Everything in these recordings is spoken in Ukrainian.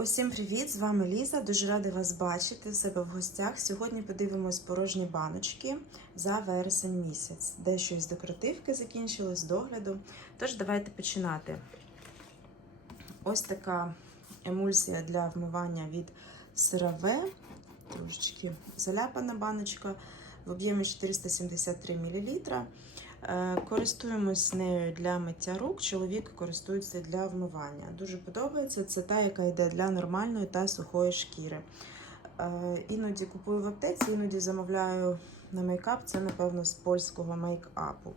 Усім привіт! З вами Ліза. Дуже рада вас бачити в себе в гостях. Сьогодні подивимось порожні баночки за вересень місяць. Дещо із декоративки закінчилось, догляду. Тож давайте починати. Ось така емульсія для вмивання від CeraVe. Трошечки заляпана баночка в об'ємі 473 мл. Е, Користуємось нею для миття рук. Чоловік користується для вмивання. Дуже подобається. Це та, яка йде для нормальної та сухої шкіри. Е, Іноді купую в аптеці, іноді замовляю на мейкап. Це, напевно, з польського мейкапу.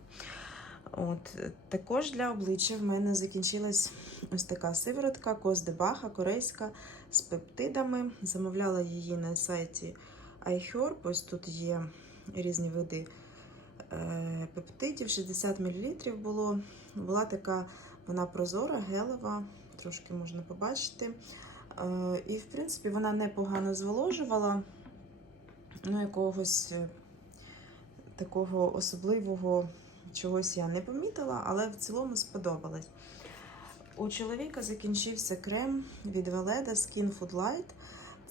От також для обличчя в мене закінчилась ось така сиворотка Коздебаха, корейська з пептидами. Замовляла її на сайті iHerb. Ось тут є різні види пептидів. 60 мл було. Була така вона прозора, гелева, трошки можна побачити. Е, І, в принципі, вона непогано зволожувала. Ну, якогось е, такого особливого чогось я не помітила, але в цілому сподобалось. У чоловіка закінчився крем від Veleda Skin Food Light.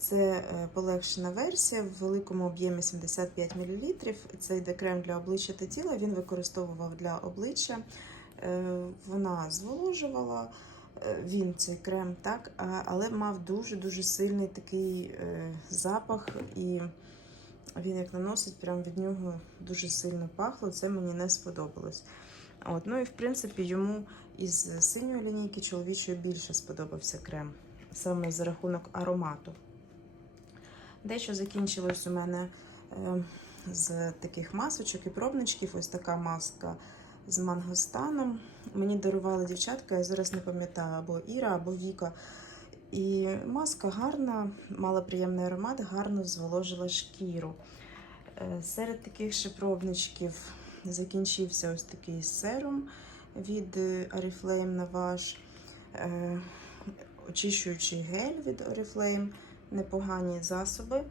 Це е, полегшена версія в великому об'ємі 75 мл. Це йде крем для обличчя та тіла. Він використовував для обличчя. Е, Вона зволожувала е, він цей крем, так, але мав дуже-дуже сильний такий запах, і він як наносить, прям від нього дуже сильно пахло. Це мені не сподобалось. От, ну і в принципі йому із синьої лінійки чоловічої більше сподобався крем, саме за рахунок аромату. Дещо закінчилось у мене е, з таких масочок і пробничків. Ось така маска з мангостаном. Мені дарували дівчатка, я зараз не пам'ятаю, або Іра, або Віка. І маска гарна, мала приємний аромат, гарно зволожила шкіру. Е, Серед таких ще пробничків закінчився ось такий серум від Oriflame Navage, е, очищуючий гель від Oriflame, непогані засоби.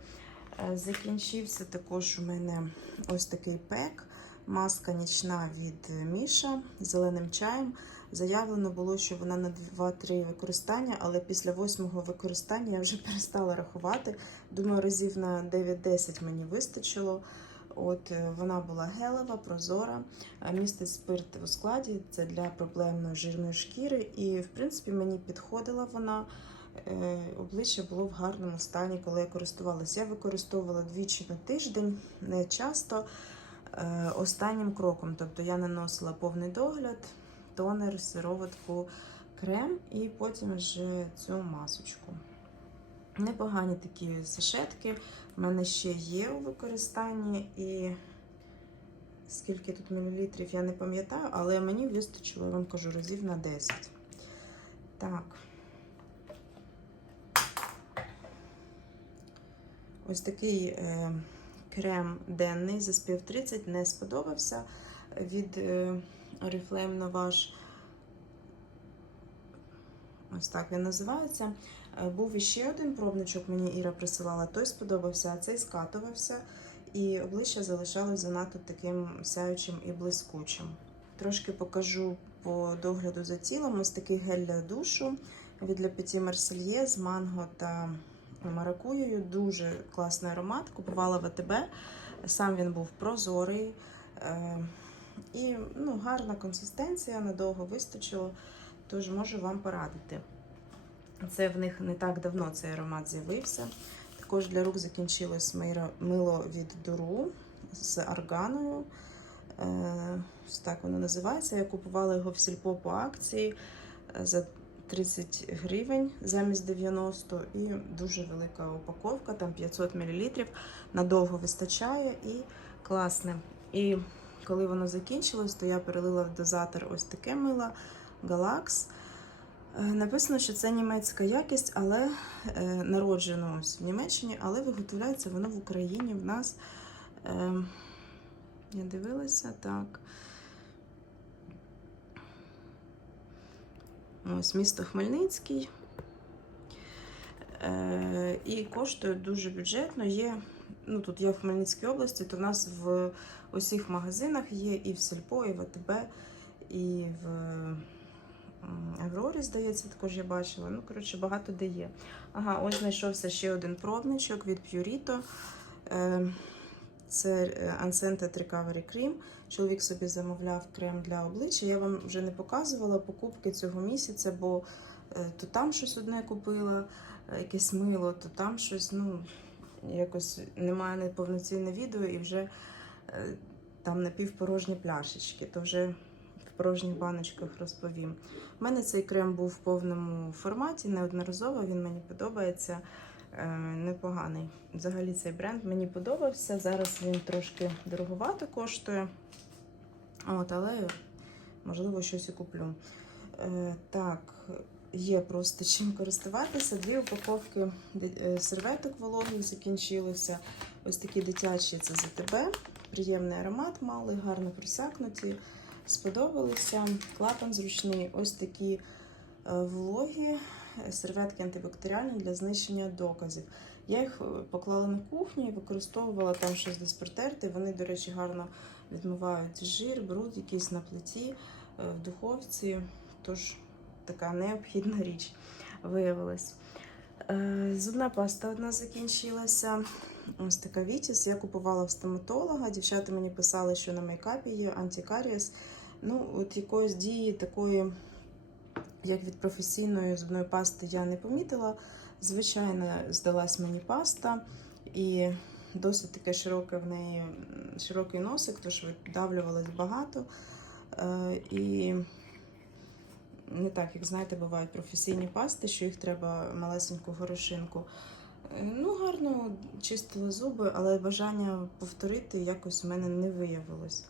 Е, Закінчився також у мене ось такий пек, маска нічна від Міша з зеленим чаєм. Заявлено було, що вона на 2-3 використання, але після восьмого використання я вже перестала рахувати. Думаю, разів на 9-10 мені вистачило. От е, вона була гелева, прозора, е, містить спирт у складі. Це для проблемної жирної шкіри. І в принципі мені підходила вона. Е, Обличчя було в гарному стані, коли я користувалася. Я використовувала двічі на тиждень, не часто. Е, Останнім кроком, тобто я наносила повний догляд, тонер, сироватку, крем і потім вже цю масочку. Непогані такі сашетки. В мене ще є у використанні і скільки тут мілілітрів, я не пам'ятаю, але мені вистачило, я вам кажу, разів на 10. Так. Ось такий е, крем денний за спів 30 не сподобався від е, Oriflame Novage. Ось так він називається. Е, Був іще один пробничок, мені Іра присилала, той сподобався, а цей скатувався, і обличчя залишалось занадто таким сяючим і блискучим. Трошки покажу по догляду за тілом. Ось такий гель для душу від Le Petit Marseillais з манго та маракуєю. Дуже класний аромат. Купувала в АТБ. Сам він був прозорий. Е, і ну, гарна консистенція, надовго вистачило, тож можу вам порадити. Це в них не так давно цей аромат з'явився. Також для рук закінчилось мило від Дуру з арганою. Е, так воно називається. Я купувала його в сільпо по акції е, за 30 гривень замість 90 і дуже велика упаковка, там 500 мл. Надовго вистачає і класне. І коли воно закінчилось, то я перелила в дозатор ось таке мило Galax. Е, Написано, що це німецька якість, але е, народжено ось в Німеччині, але виготовляється воно в Україні в нас. Е, я дивилася так. Ось місто Хмельницький. Е, і коштує дуже бюджетно. Є, ну тут я в Хмельницькій області, то в нас в усіх магазинах є і в Сільпо, і в АТБ, і в Аврорі, здається, також я бачила. Ну, коротше, багато де є. Ага, ось знайшовся ще один пробничок від Purito. Е, Це е, Unscented Recovery Cream. Чоловік собі замовляв крем для обличчя. Я вам вже не показувала покупки цього місяця, бо е, то там щось одне купила, е, якесь мило, то там щось, ну, якось немає неповноцінне відео і вже е, там напівпорожні пляшечки, то вже в порожніх баночках розповім. У мене цей крем був в повному форматі, неодноразово він мені подобається. Е, Непоганий. Взагалі цей бренд мені подобався. Зараз він трошки дороговато коштує. От, але можливо щось і куплю. Е, так, є просто чим користуватися. Дві упаковки е, серветок вологих закінчилися. Ось такі дитячі це ЗТБ. Приємний аромат мали, гарно просякнуті. Сподобалися. Клапан зручний. Ось такі вологі серветки антибактеріальні для знищення доказів. Я їх е, поклала на кухню і використовувала там щось десь протерти. Вони, до речі, гарно відмивають жир, бруд якийсь на плиті, е, в духовці. Тож така необхідна річ виявилась. Е, Зубна паста одна закінчилася. Ось така Вітіс. Я купувала в стоматолога. Дівчата мені писали, що на мейкапі є антикарієс. Ну, от якоїсь дії такої, як від професійної зубної пасти, я не помітила. Звичайно, здалась мені паста, і досить таке широке в неї широкий носик, тож видавлювалось багато. Е, І не так, як знаєте, бувають професійні пасти, що їх треба малесеньку горошинку. Е, Ну, гарно чистила зуби, але бажання повторити якось у мене не виявилось.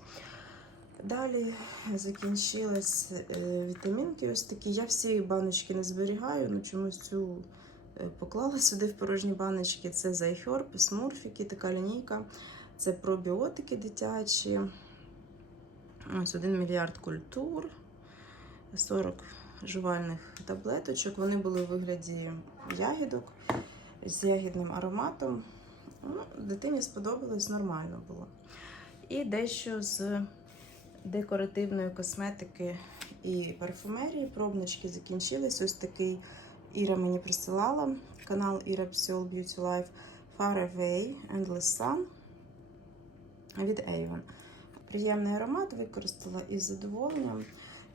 Далі закінчились е, вітамінки ось такі. Я всі баночки не зберігаю, ну чомусь цю е, поклала сюди в порожні баночки. Це Зайхерб, смурфіки, така лінійка. Це пробіотики дитячі. Ось 1 мільярд культур, 40 жувальних таблеточок. Вони були у вигляді ягідок з ягідним ароматом. Ну, дитині сподобалось, нормально було. І дещо з декоративної косметики і парфумерії. Пробнички закінчились. Ось такий Іра мені присилала. Канал Іра Psiol Beauty Life Far Away Endless Sun від Avon. Приємний аромат використала із задоволенням.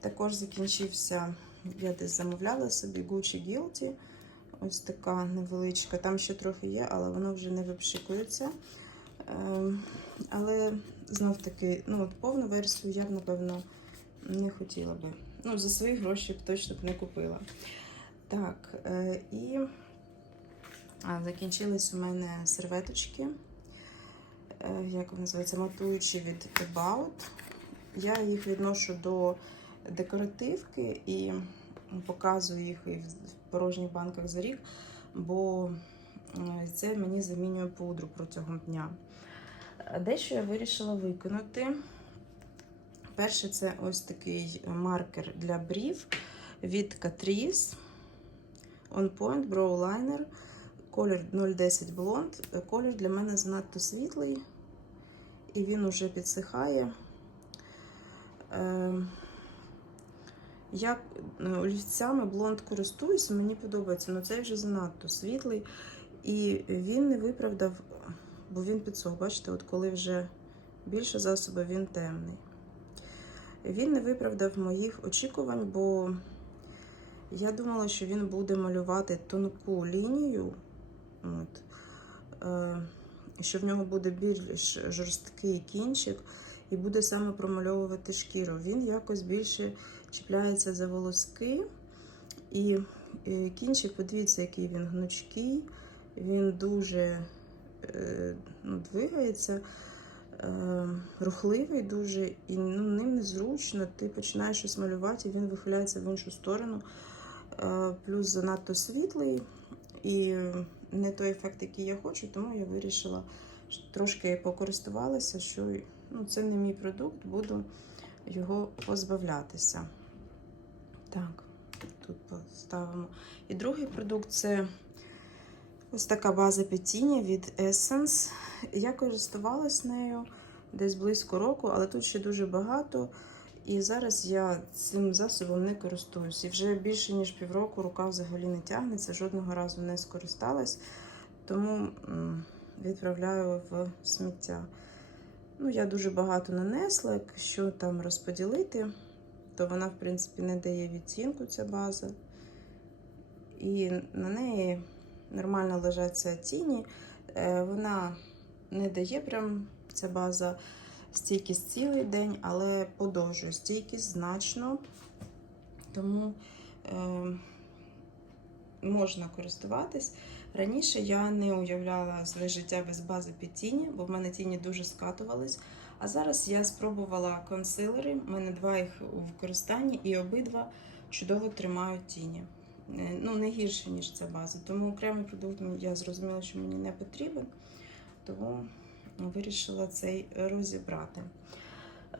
Також закінчився, я десь замовляла собі Gucci Guilty. Ось така невеличка. Там ще трохи є, але воно вже не випшикується. Ем, Але знов таки, ну, от повну версію я б, напевно, не хотіла би. Ну, за свої гроші б точно б не купила. Так, е, і закінчились у мене серветочки. Е, Як вони називаються, матуючі від About. Я їх відношу до декоративки і показую їх і в порожніх банках за рік, бо е, це мені замінює пудру протягом дня. Дещо я вирішила виконати. Перше, це ось такий маркер для брів від Catrice On Point Brow Liner. Колір 010 Blond. Колір для мене занадто світлий, і він уже підсихає. Е, Я е, олівцями блонд користуюсь, мені подобається, але цей вже занадто світлий. І він не виправдав, бо він підсох. Бачите, от коли вже більше засобу, він темний. Він не виправдав моїх очікувань, бо я думала, що він буде малювати тонку лінію, от, е, що в нього буде більш жорсткий кінчик і буде саме промальовувати шкіру. Він якось більше чіпляється за волоски. І е, кінчик, подивіться, який він гнучкий, він дуже ну, двигається, е, рухливий дуже, і ну, ним незручно. Ти починаєш щось малювати, і він вихиляється в іншу сторону. Е, плюс занадто світлий і не той ефект, який я хочу, тому я вирішила трошки покористувалася, що ну, це не мій продукт, буду його позбавлятися. Так, тут поставимо. І другий продукт це ось така база пітіння від Essence. Я користувалась нею десь близько року, але тут ще дуже багато. І зараз я цим засобом не користуюсь. І вже більше ніж півроку рука взагалі не тягнеться, жодного разу не скористалась, тому відправляю в сміття. Ну, я дуже багато нанесла, якщо там розподілити, то вона, в принципі, не дає відцінку, ця база. І на неї нормально лежаться тіні. Е, Вона не дає прям ця база стійкість цілий день, але подовжує стійкість значно. Тому е, можна користуватись. Раніше я не уявляла своє життя без бази під тіні, бо в мене тіні дуже скатувались. А зараз я спробувала консилери. У мене два їх у використанні, і обидва чудово тримають тіні. Е, Ну, не гірше, ніж ця база. Тому окремий продукт я зрозуміла, що мені не потрібен. Тому вирішила цей розібрати.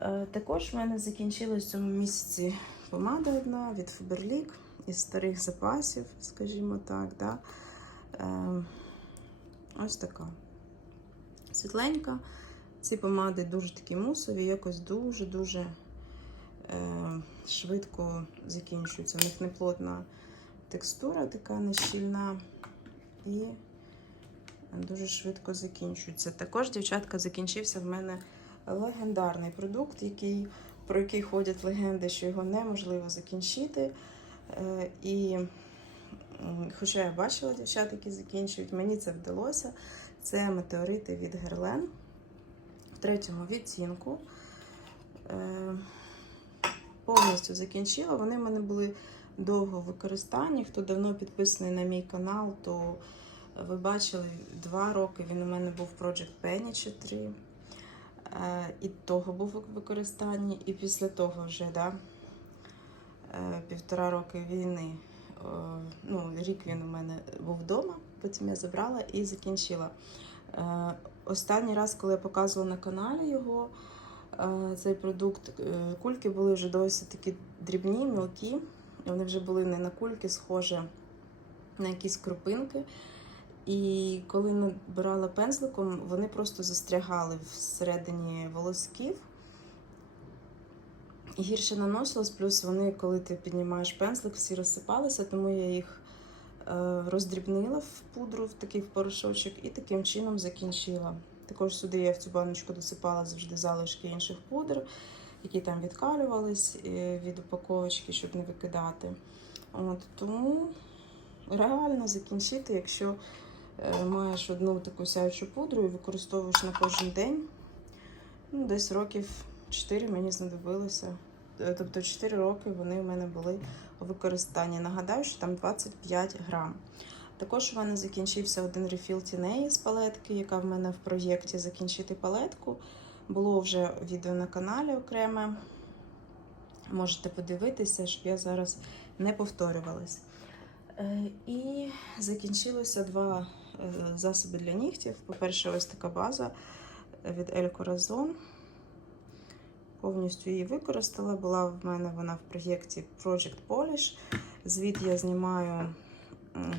Е, Також в мене закінчилась в цьому місяці помада одна від Faberlic із старих запасів, скажімо так. Да? Е, Ось така. Світленька. Ці помади дуже такі мусові, якось дуже-дуже е, швидко закінчуються. У них неплотна текстура, така нещільна. І дуже швидко закінчується. Також, дівчатка, закінчився в мене легендарний продукт, який, про який ходять легенди, що його неможливо закінчити. Е, І хоча я бачила дівчат, які закінчують, мені це вдалося. Це метеорити від Герлен в третьому відцінку. Е, Повністю закінчила. Вони в мене були довго в використанні. Хто давно підписаний на мій канал, то ви бачили, два роки він у мене був Project Penny чи три. Е, І того був у використанні, і після того вже да, е, півтора роки війни. е, Ну, рік він у мене був вдома, потім я забрала і закінчила. Е, Останній раз, коли я показувала на каналі його, е, цей продукт, е, кульки були вже досить такі дрібні, мілкі. Вони вже були не на кульки, схожі на якісь крупинки. І коли набирала пензликом, вони просто застрягали всередині волосків. І гірше наносилось, плюс вони, коли ти піднімаєш пензлик, всі розсипалися, тому я їх е, роздрібнила в пудру, в такий порошочок, і таким чином закінчила. Також сюди я в цю баночку досипала завжди залишки інших пудр, які там відкалювались е, від упаковочки, щоб не викидати. От, тому реально закінчити, якщо е, маєш одну таку сяючу пудру і використовуєш на кожен день. Ну, десь років 4 мені знадобилося. Е, Тобто 4 роки вони в мене були у використанні. Нагадаю, що там 25 грам. Також у мене закінчився один рефіл тінеї з палетки, яка в мене в проєкті закінчити палетку. Було вже відео на каналі окреме. Можете подивитися, щоб я зараз не повторювалась. Е, І закінчилося два е, засоби для нігтів. По-перше, ось така база від El Corazon. Повністю її використала. Була в мене вона в проєкті Project Polish. Звіт я знімаю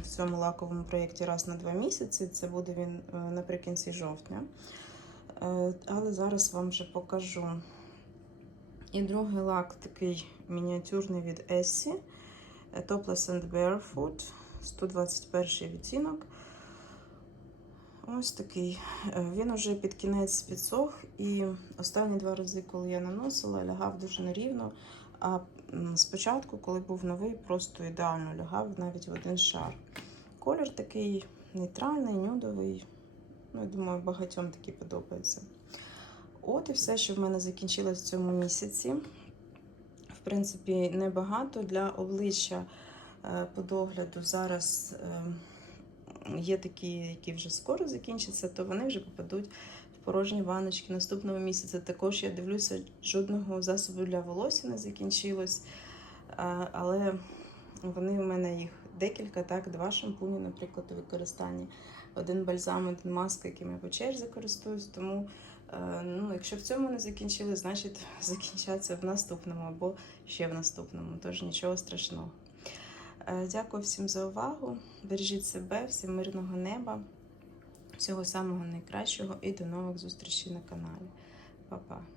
в цьому лаковому проєкті раз на два місяці. Це буде він е, наприкінці жовтня. Е, Але зараз вам вже покажу. І другий лак такий мініатюрний від Essie. Е, Topless and Barefoot, 121 відтінок. Ось такий. Е, Він уже під кінець підсох, і останні два рази, коли я наносила, лягав дуже нерівно. А спочатку, коли був новий, просто ідеально лягав навіть в один шар. Колір такий нейтральний, нюдовий. Ну, я думаю, багатьом такий подобається. От і все, що в мене закінчилось в цьому місяці. В принципі, небагато для обличчя е, по догляду. Зараз е, є такі, які вже скоро закінчаться, то вони вже попадуть в порожні баночки наступного місяця. Також я дивлюся, жодного засобу для волосся не закінчилось. Е, Але вони у мене їх декілька, так, два шампуні, наприклад, у використанні. Один бальзам, один маска, яким я по черзі користуюсь. Тому, е, ну, якщо в цьому не закінчили, значить закінчаться в наступному або ще в наступному. Тож нічого страшного. Е, Дякую всім за увагу. Бережіть себе, всім мирного неба, всього самого найкращого і до нових зустрічей на каналі. Па-па!